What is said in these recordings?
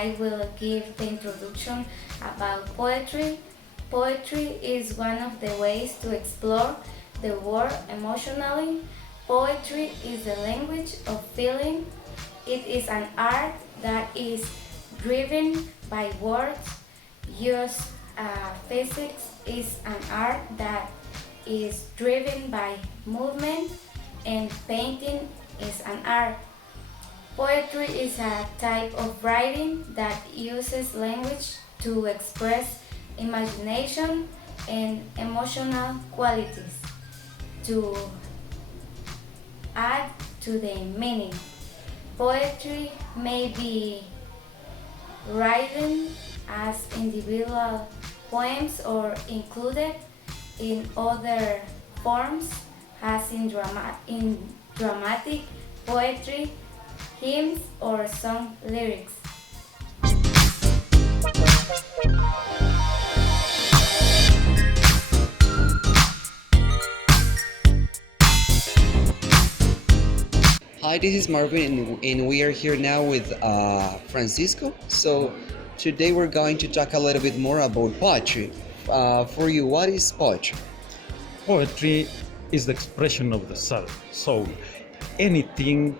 I will give the introduction about poetry. Poetry is one of the ways to explore the world emotionally. Poetry is the language of feeling. It is an art that is driven by words. Use physics is an art that is driven by movement, and painting is an art. Poetry is a type of writing that uses language to express imagination and emotional qualities to add to the meaning. Poetry may be written as individual poems or included in other forms, as in dramatic poetry, hymns, or song lyrics. Hi, this is Marvin, and we are here now with Francisco. So, today we're going to talk a little bit more about poetry. For you, what is poetry? Poetry is the expression of the soul. Anything,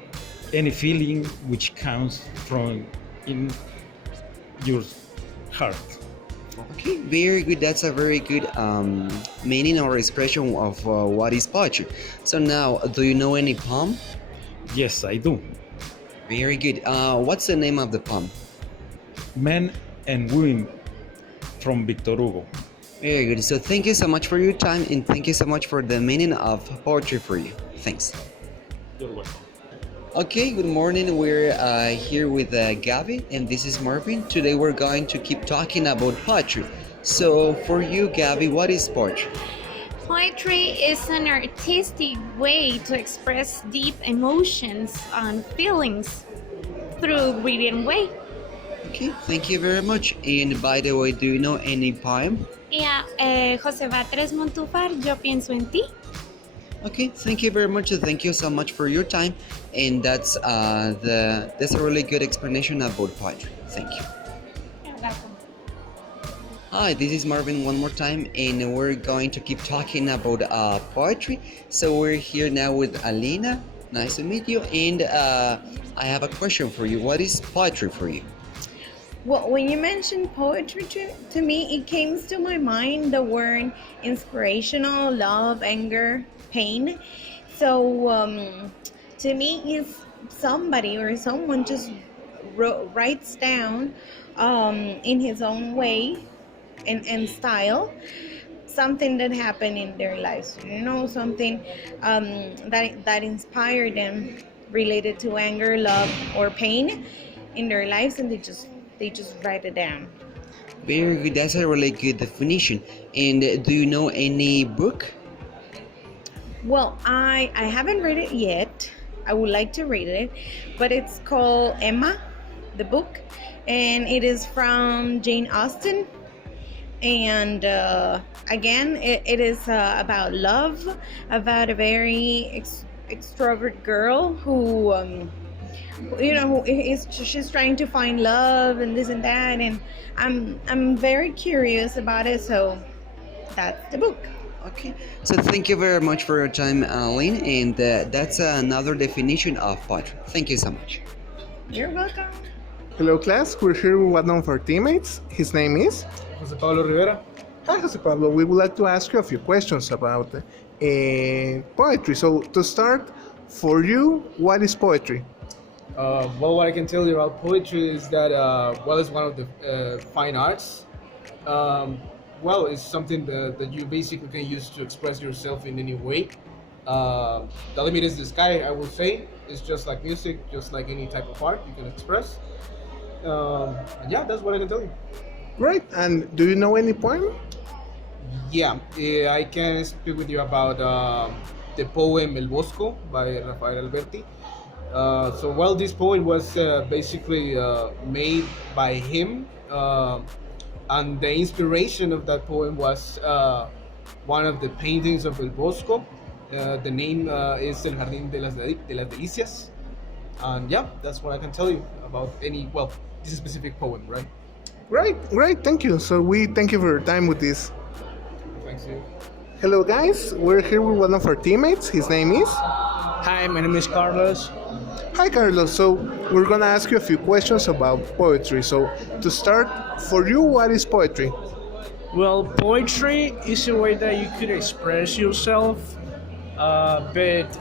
any feeling which comes from in your heart. Okay, very good. That's a very good meaning or expression of what is poetry. So, now, do you know any poem? Yes, I do. Very good. What's the name of the poem? Men and Women from Victor Hugo. Very good. So thank you so much for your time, and thank you so much for the meaning of poetry for you. Thanks. You're welcome. Okay, good morning. We're here with Gabby, and this is Marvin. Today we're going to keep talking about poetry. So for you, Gabby, what is poetry? Poetry is an artistic way to express deep emotions and feelings through written way. Okay, thank you very much. And by the way, do you know any poem? Yeah, José Batres Montúfar, Yo pienso en ti. Okay, thank you very much. Thank you so much for your time, and that's a really good explanation about poetry. Thank you. You're welcome. Hi, this is Marvin one more time, and we're going to keep talking about poetry. So we're here now with Alina. Nice to meet you. And I have a question for you. What is poetry for you? Well, when you mentioned poetry to me, it came to my mind the word inspirational, love, anger, pain. So to me, it's somebody or someone just writes down in his own way and style something that happened in their lives. Something that inspired them related to anger, love, or pain in their lives, and they just write it down. Very good. That's a really good definition. And do you know any book? Well, I haven't read it yet. I would like to read it, but it's called Emma, the book, and it is from Jane Austen. And again, it is about love, about a very extrovert girl who she's trying to find love and this and that, and I'm very curious about it, so that's the book. Okay. So thank you very much for your time, Lynn. And that's another definition of poetry. Thank you so much. You're welcome. Hello, class. We're here with one of our teammates. His name is José Pablo Rivera. Hi, Jose Pablo. We would like to ask you a few questions about poetry. So, to start, for you, what is poetry? Well, what I can tell you about poetry is that, it's one of the fine arts. It's something that you basically can use to express yourself in any way. The limit is the sky, I will say. It's just like music, just like any type of art you can express. That's what I can tell you. Great. And do you know any poem? Yeah, I can speak with you about the poem El Bosco by Rafael Alberti. This poem was basically made by him, and the inspiration of that poem was one of the paintings of El Bosco. The name is El Jardín de las Delicias. And that's what I can tell you about this specific poem, right? Great, thank you. So we thank you for your time with this. Thanks you. Hello, guys. We're here with one of our teammates. His name is. Hi, my name is Carlos. Hi, Carlos. So we're gonna ask you a few questions about poetry. So to start, for you, what is poetry? Well, poetry is a way that you could express yourself, but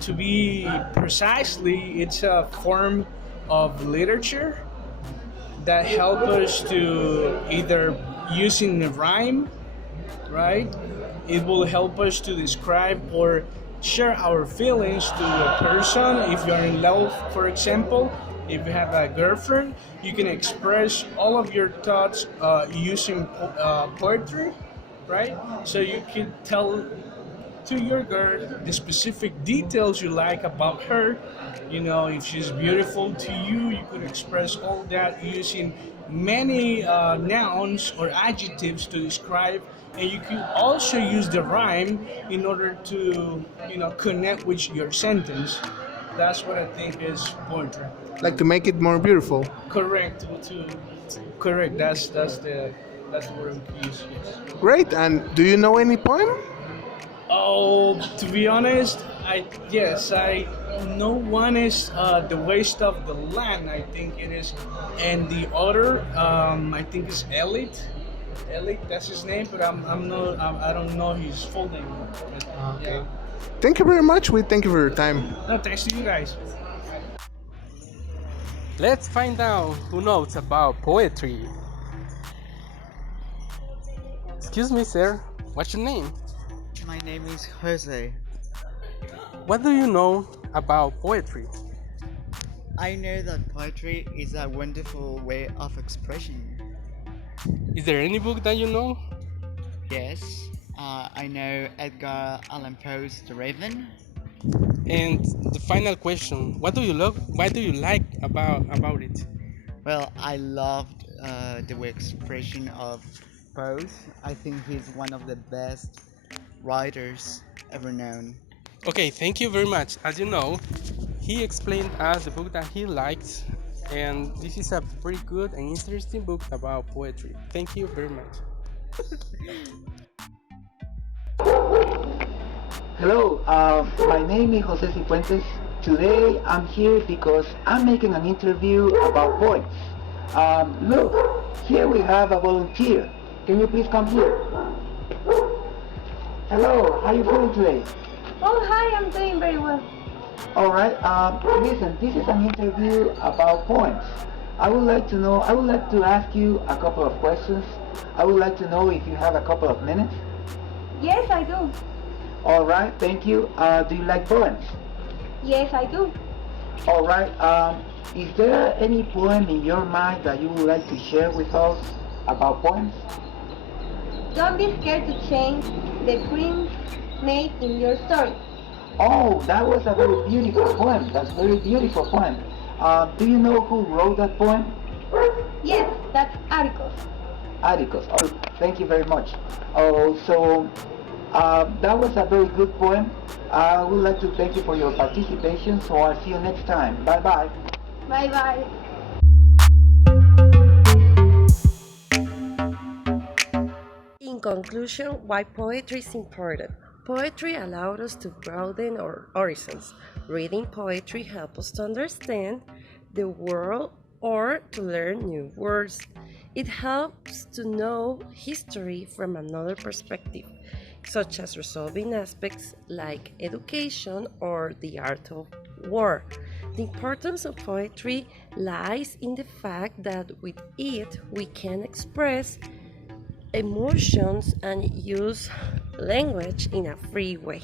to be precisely, it's a form of literature that help us to either using the rhyme, right? It will help us to describe or share our feelings to a person. If you're in love, for example, if you have a girlfriend, you can express all of your thoughts using poetry, right? So you can tell to your girl the specific details you like about her. You know, if she's beautiful to you, you could express all that using many nouns or adjectives to describe, and you can also use the rhyme in order to, you know, connect with your sentence. That's what I think is poetry. Like to make it more beautiful. Correct. Correct. That's the word we use. Yes. Great. And do you know any poem? Oh, to be honest, I know one is the waste of the land. I think it is, and the other I think is Elite. Elite, that's his name, but I don't know his full name. But, yeah. Thank you very much. We thank you for your time. No, thanks to you guys. Let's find out who knows about poetry. Excuse me, sir. What's your name? My name is Jose. What do you know about poetry? I know that poetry is a wonderful way of expression. Is there any book that you know? Yes, I know Edgar Allan Poe's The Raven. And the final question: What do you love? What do you like about it? Well, I loved the way expression of Poe. I think he's one of the best writers ever known. Okay, thank you very much. As you know, he explained us the book that he liked, and this is a pretty good and interesting book about poetry. Thank you very much. Hello, my name is Jose Cifuentes. Today I'm here because I'm making an interview about poets. Look, here we have a volunteer. Can you please come here? Hello, how are you feeling today? Oh, hi, I'm doing very well. Alright, listen, this is an interview about poems. I would like to ask you a couple of questions. I would like to know if you have a couple of minutes. Yes, I do. Alright, thank you. Do you like poems? Yes, I do. Alright, is there any poem in your mind that you would like to share with us about poems? Don't be scared to change the prints made in your story. Oh, that was a very beautiful poem. That's a very beautiful poem. Do you know who wrote that poem? Yes, that's Atticus. Atticus. Oh, thank you very much. Oh, so that was a very good poem. I would like to thank you for your participation. So I'll see you next time. Bye bye. Bye bye. In conclusion, why poetry is important. Poetry allowed us to broaden our horizons. Reading poetry helps us to understand the world or to learn new words. It helps to know history from another perspective, such as resolving aspects like education or the art of war. The importance of poetry lies in the fact that with it we can express emotions and use language in a free way.